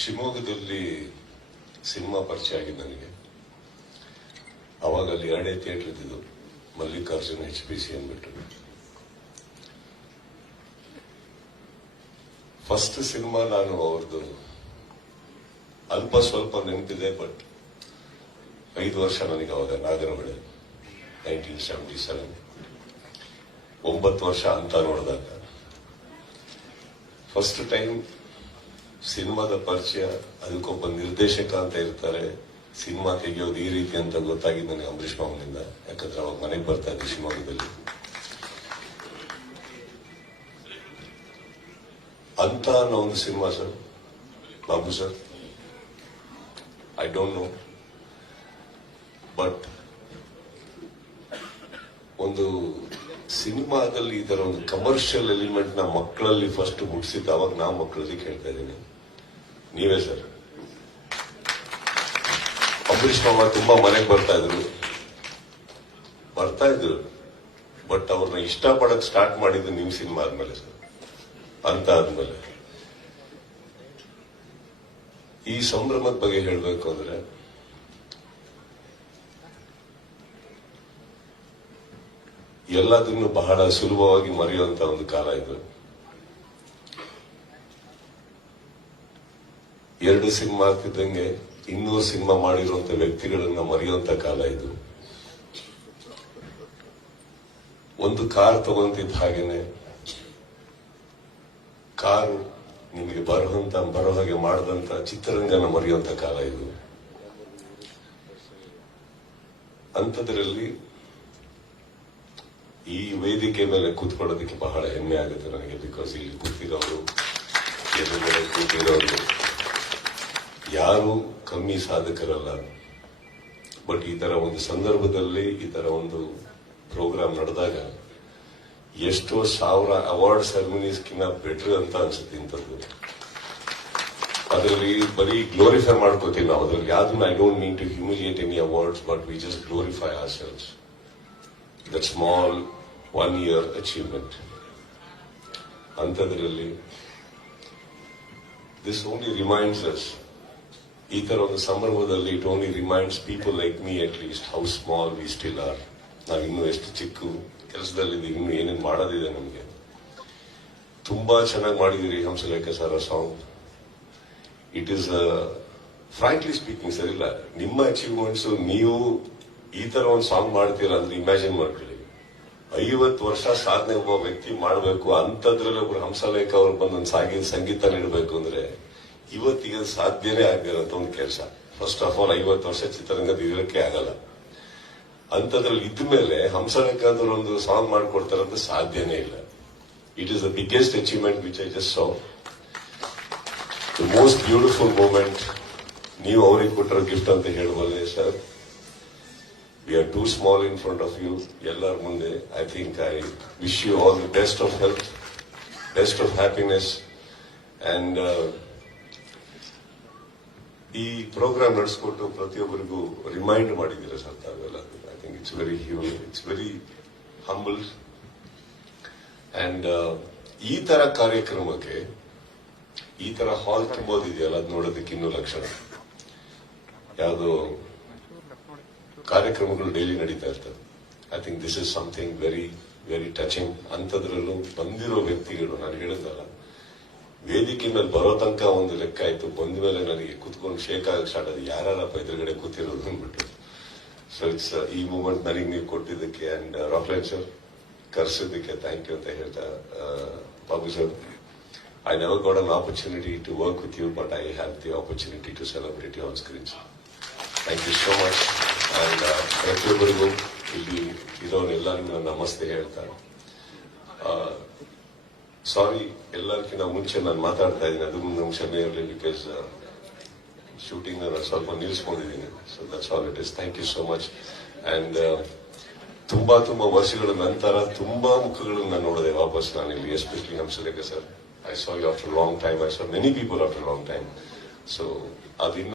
ಶಿವಮೊಗ್ಗದಲ್ಲಿ ಸಿನಿಮಾ ಪರಿಚಯ ಆಗಿದೆ ನನಗೆ. ಅವಾಗ ಅಲ್ಲಿ ಎರಡೇ ಥಿಯೇಟರ್ ಇದ್ದಿದ್ದು, ಮಲ್ಲಿಕಾರ್ಜುನ ಎಚ್ ಪಿ ಸಿ ಅಂದ್ಬಿಟ್ಟು. ಫಸ್ಟ್ ಸಿನಿಮಾ ನಾನು ಅವ್ರದ್ದು ಅಲ್ಪ ಸ್ವಲ್ಪ ನೆನಪಿದೆ ಬಟ್ ಐದು ವರ್ಷ ನನಗೆ ಅವಾಗ ನಾಗರಹೊಳೆ ನೈನ್ಟೀನ್ ಸೆವೆಂಟಿ ಸೆವೆನ್ ಒಂಬತ್ತು ವರ್ಷ ಅಂತ ನೋಡಿದಾಗ ಫಸ್ಟ್ ಟೈಮ್ ಸಿನಿಮಾದ ಪರಿಚಯ ಅದಕ್ಕೊಬ್ಬ ನಿರ್ದೇಶಕ ಅಂತ ಇರ್ತಾರೆ. ಸಿನಿಮಾ ತೆಗೆಯೋದು ಈ ರೀತಿ ಅಂತ ಗೊತ್ತಾಗಿದ್ದು ನನಗೆ ಅಂಬರೀಷ್ ಮಾವನಿಂದ. ಯಾಕಂದ್ರೆ ಅವಾಗ ಮನೆಗೆ ಬರ್ತಾ ಇದ್ದೆ ಶಿವಮೊಗ್ಗದಲ್ಲಿ. ಅಂತ ಅನ್ನೋ ಒಂದು cinema sir. Babu sir. I don't know but ಒಂದು ಸಿನಿಮಾದಲ್ಲಿ ತರ ಒಂದು ಕಮರ್ಷಿಯಲ್ ಎಲಿಮೆಂಟ್ನ ಮಕ್ಕಳಲ್ಲಿ ಫಸ್ಟ್ ಹುಟ್ಟಿಸಿದ್ದು ಅವಾಗ ನಾ ಮಕ್ಕಳಲ್ಲಿ ಕೇಳ್ತಾ ಇದ್ದೀನಿ. ನೀವೇ ಸರ್. ಅಂಬರೀಷ್ ಮಾವ ತುಂಬಾ ಮನೆಗೆ ಬರ್ತಾ ಇದ್ರು. ಬರ್ತಾ ಇದ್ರು. ಬಟ್ ಅವ್ರನ್ನ ಇಷ್ಟಪಡಕ್ ಸ್ಟಾರ್ಟ್ ಮಾಡಿದ್ದು ನಿಮ್ ಸಿನಿಮಾ ಆದ್ಮೇಲೆ ಸರ್. ಅಂತ ಆದ್ಮೇಲೆ. ಈ ಸಂಭ್ರಮದ ಬಗ್ಗೆ ಹೇಳಬೇಕು ಅಂದ್ರೆ, ಎಲ್ಲದನ್ನು ಬಹಳ ಸುಲಭವಾಗಿ ಮರೆಯುವಂತ ಒಂದು ಕಾಲ ಇದು. ಎರಡು ಸಿನಿಮಾ ಹಾಕಿದಂಗೆ ಇನ್ನೂ ಸಿನಿಮಾ ಮಾಡಿರುವಂತ ವ್ಯಕ್ತಿಗಳನ್ನ ಮರೆಯುವಂತ ಕಾಲ ಇದು. ಒಂದು ಕಾರ್ ತಗೊಂತಿದ್ದ ಹಾಗೇನೆ, ಕಾರ್ ನಿಮಗೆ ಬರುವಂತ, ಬರೋ ಹಾಗೆ ಮಾಡಿದಂತ ಚಿತ್ರರಂಗನ ಮರೆಯುವಂತ ಕಾಲ ಇದು. ಅಂಥದ್ರಲ್ಲಿ ಈ ವೇದಿಕೆ ಮೇಲೆ ಕೂತ್ಕೊಳ್ಳೋದಕ್ಕೆ ಬಹಳ ಹೆಮ್ಮೆ ಆಗುತ್ತೆ ನನಗೆ ಬಿಕಾಸ್ ಇಲ್ಲಿ ಕೂತಿರೋರು, ಎದುರುಗಡೆ ಕೂತಿರೋರು. ಯಾರು ಕಮ್ಮಿ ಸಾಧಕರಲ್ಲ. ಬಟ್ ಈ ತರ ಒಂದು ಸಂದರ್ಭದಲ್ಲಿ, ಈ ತರ ಒಂದು ಪ್ರೋಗ್ರಾಮ್ ನಡೆದಾಗ ಎಷ್ಟೋ ಸಾವಿರ ಅವಾರ್ಡ್ ಸೆರೆಮನೀಸ್ಕಿನ್ನ ಬೆಟರ್ ಅಂತ ಅನ್ಸುತ್ತೆ ಇಂಥದ್ದು. ಅದರಲ್ಲಿ ಬರೀ ಗ್ಲೋರಿಫೈ ಮಾಡ್ಕೋತೀವಿ ನಾವು. ಅದರಲ್ಲಿ ಯಾವ್ದನ್ನ I don't mean to humiliate any awards but we just glorify ourselves that small one year achievement ಅಂಥದ್ರಲ್ಲಿ ದಿಸ್ ಓನ್ಲಿ ರಿಮೈಂಡ್ಸ್ ಅಸ್ ಈ ತರ ಒಂದು ಸಂದರ್ಭದಲ್ಲಿ it only reminds people like me at least how small we still are ನಾವು ಇನ್ನೂ ಎಷ್ಟು ಚಿಕ್ಕ ಕೆಲಸದಲ್ಲಿ ಇನ್ನು ಏನೇನು ಮಾಡೋದಿದೆ ನಮಗೆ. ತುಂಬಾ ಚೆನ್ನಾಗಿ ಮಾಡಿದಿರಿ Hamsalekha sir song it is frankly speaking sir ಇಲ್ಲ. ನಿಮ್ಮ ಅಚೀವ್ಮೆಂಟ್ಸ್ ನೀವು ಈ ತರ ಒಂದು ಸಾಂಗ್ ಮಾಡ್ತೀರ ಅಂದ್ರೆ ಇಮ್ಯಾಜಿನ್ ಮಾಡ್ಕೊಳ್ಳಿ. ಐವತ್ತು ವರ್ಷ ಸಾಧನೆ ಒಬ್ಬ ವ್ಯಕ್ತಿ ಮಾಡಬೇಕು, ಅಂತದ್ರಲ್ಲಿ ಒಬ್ರು ಹಂಸಲೇಖ ಅವ್ರು ಬಂದೊಂದು ಸಾಗಿ ಸಂಗೀತ ನೀಡಬೇಕು ಅಂದ್ರೆ ಇವತ್ತಿಗೆ ಸಾಧ್ಯನೇ ಆಗಿರೋಂತ ಒಂದು ಕೆಲಸ. ಫಸ್ಟ್ ಆಫ್ ಆಲ್ ಐವತ್ತು ವರ್ಷ ಚಿತ್ರರಂಗದ ಇರೋಕೆ ಆಗಲ್ಲ. ಅಂತದ್ರಲ್ಲಿ ಇದ್ಮೇಲೆ ಮೇಲೆ ಅಂದ್ರೆ ಒಂದು ಸಾಂಗ್ ಮಾಡ್ಕೊಡ್ತಾರಂತ ಸಾಧ್ಯನೇ ಇಲ್ಲ. It is the biggest achievement which I just saw the most beautiful moment ನೀವು ಅವ್ರಿಗೆ ಕೊಟ್ಟಿರೋ ಗಿಫ್ಟ್ ಅಂತ ಹೇಳಬಲ್ಲೆ sir we are too small in front of you ಎಲ್ಲರ ಮುಂದೆ I think I wish you all the best of health best of happiness and ಈ programme ನಡೆಸ್ಕೊಟ್ಟು ಪ್ರತಿಯೊಬ್ಬರಿಗೂ ರಿಮೈಂಡ್ ಮಾಡಿದ್ದೀರಾ ಸರ್ ತಾವೆಲ್ಲ? I think it's very human it's very humble and ಈ ತರ ಕಾರ್ಯಕ್ರಮಕ್ಕೆ, ಈ ತರ ಹಾಲ್ ತುಂಬೋದಿದೆಯಲ್ಲ ಅದು ನೋಡೋದಕ್ಕೆ ಇನ್ನೂ ಲಕ್ಷಣ. ಯಾವುದೋ ಕಾರ್ಯಕ್ರಮಗಳು ಡೈಲಿ ನಡೀತಾ ಇರ್ತದೆ. I think this is something very very touching ಅಂಥದ್ರಲ್ಲೂ ಬಂದಿರೋ ವ್ಯಕ್ತಿಗಳು, ನಾನು ಹೇಳಿದ್ದಲ್ಲ ವೇದಿಕೆ ಮೇಲೆ ಬರೋ ತನಕ ಒಂದು ಲೆಕ್ಕ ಆಯ್ತು. ಬಂದ ಮೇಲೆ ನನಗೆ ಕುತ್ಕೊಂಡು ಶೇಕ್ ಆಗಕ್ಕೆ ಸ್ಟಾರ್ಟ್ ಆದ್ರೆ ಯಾರಪ್ಪ ಎದುರುಗಡೆ ಕೂತಿರೋದು ಅಂದ್ಬಿಟ್ಟು. ಸೊ ಇಟ್ಸ್ ಈ ಮೂಮೆಂಟ್ ನನಗೆ ನೀವು ಕೊಟ್ಟಿದ್ದಕ್ಕೆ ಅಂಡ್ ರಾಕ್ಲೈನ್ ಸರ್ ಕರೆಸಿದ್ದಕ್ಕೆ ಥ್ಯಾಂಕ್ ಯು ಅಂತ ಹೇಳ್ತಾ Babu sir I never got an opportunity to work with you but I have the opportunity to celebrity on screens thank you so much and ಪ್ರತಿಯೊಬ್ಬರಿಗೂ ಇಲ್ಲಿ ಇರೋನೆಲ್ಲರಿಗೂ ನಾನು ನಮಸ್ತೆ ಹೇಳ್ತಾ. ಸಾರಿ ಎಲ್ಲರಿಗಿಂತ ಮುಂಚೆ ನಾನು ಮಾತಾಡ್ತಾ ಇದ್ದೀನಿ. ಅದು ನಮ್ಮ ಕ್ಷಮೆ ಇರಲಿ ಬಿಕಾಸ್ ಶೂಟಿಂಗ್ ನಾನು ಸ್ವಲ್ಪ ನಿಲ್ಲಿಸ್ಕೊಂಡಿದ್ದೀನಿ. So that's all it is thank you so much and ತುಂಬಾ ತುಂಬಾ ವರ್ಷಗಳ ನಂತರ ತುಂಬಾ ಮುಖಗಳನ್ನು ನಾನು ನೋಡಿದೆ ವಾಪಸ್ ನಾನು ಇಲ್ಲಿ ಎಸ್ಪೆಷಲಿ ನಮ್ಮ Surekha sir I saw you after long time I saw many people after long time so ಅದಿನ್ನು